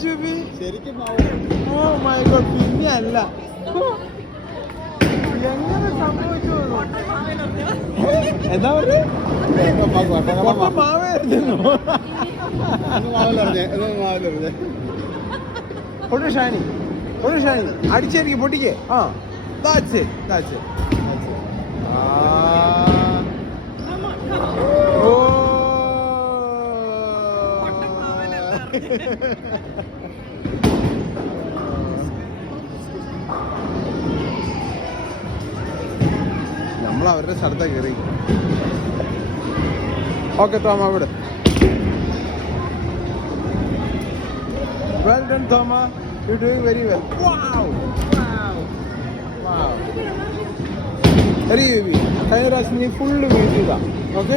ജുബി ശരിക്കും oh my God പിന്നെ അല്ല എങ്ങനെ സംഭവിച്ചു എന്താ പറയുക മാവായിരുന്നു ഒരു ഷാനി അടിച്ചേരിക്കും പൊട്ടിക്കേ ആ that's it. നമ്മൾ അവരുടെ സ്ഥലത്താ കയറി ഓക്കെ തോമ അവിടെ well done Thoma you're doing very well wow അറിയുവി കഴിഞ്ഞ പ്രാവശ്യം നീ ഫുള്ള് വീഴ്ച ചെയ്താ okay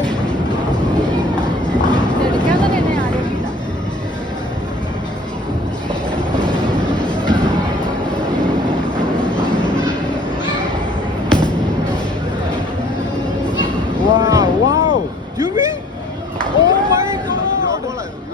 wow Jubi oh my god